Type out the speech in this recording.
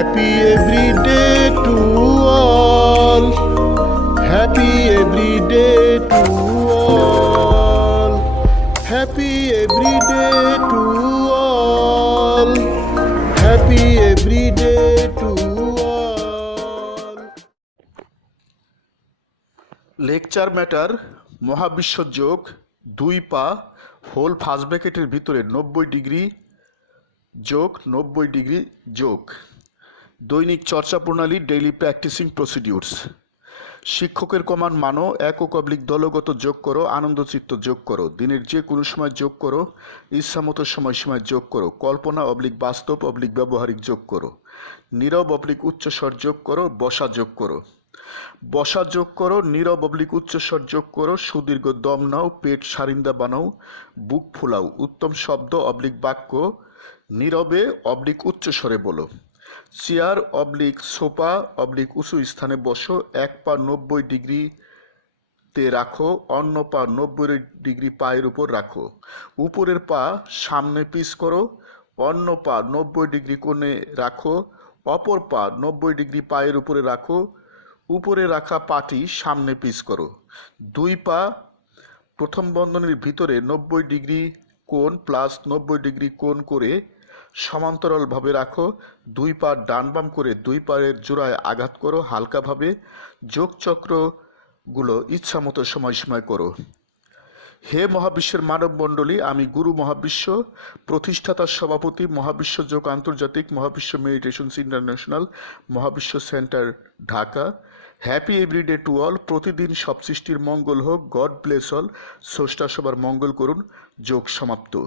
Happy every day to all. Happy every day to all. Happy every day to all. Happy every day to all. Lecture matter Mahabishwa যোগ দুই পা whole first ব্র্যাকেটের ভিতরে নব্বই degree যোগ নব্বই degree যোগ দৈনিক চর্চা প্রণালী ডেইলি প্র্যাকটিসিং প্রসিডিউরস শিক্ষকের কমান মানো একক অবলিক দলগত যোগ করো আনন্দচিত্ত যোগ করো, দিনের যে কোনো সময় যোগ করো, ইচ্ছামতো সময়সীমায় যোগ করো, কল্পনা অবলিক বাস্তব অবলিক ব্যবহারিক যোগ করো, নীরব অবলিক উচ্চস্বর যোগ করো, বসা যোগ করো। বসা যোগ করো, নীরব অবলিক উচ্চস্বর যোগ করো, সুদীর্ঘ দম নাও, পেট সারিন্দা বানাও, বুক ফুলাও, উত্তম শব্দ অবলিক বাক্য, নীরবে অবলিক উচ্চস্বরে বলো। চেয়ার অবলিক সোফা অবলিক উঁচু স্থানে বসো, এক পা নব্বই ডিগ্রিতে রাখো, অন্য পা নব্বই ডিগ্রি পায়ের উপর রাখো। উপরের পা সামনে পিস করো, অন্য পা নব্বই ডিগ্রি কোণে রাখো, অপর পা নব্বই ডিগ্রি পায়ের উপরে রাখো, উপরে রাখা পাটি সামনে পিস করো। দুই পা প্রথম বন্ধনীর ভিতরে নব্বই ডিগ্রি কোণ প্লাস নব্বই ডিগ্রি কোণ করে সমান্তরালভাবে রাখো। দুই পা ডান বাম করে দুই পায়ের জোড়ায় আঘাত করো, হালকাভাবে। যোগচক্রগুলো ইচ্ছামতো সময়সীমায় করো। হে মহাবিশ্বের মানব মণ্ডলী আমি গুরু মহাবিশ্ব, প্রতিষ্ঠাতা সভাপতি মহাবিশ্ব যোগ আন্তর্জাতিক, Mahabishwa meditations international, Mahabishwa centre Dhaka. Happy everyday to all, প্রতিদিন সব সৃষ্টির মঙ্গল হোক, গড ব্লেস অল। স্রষ্টা সবার মঙ্গল করুন। যোগ সমাপ্ত।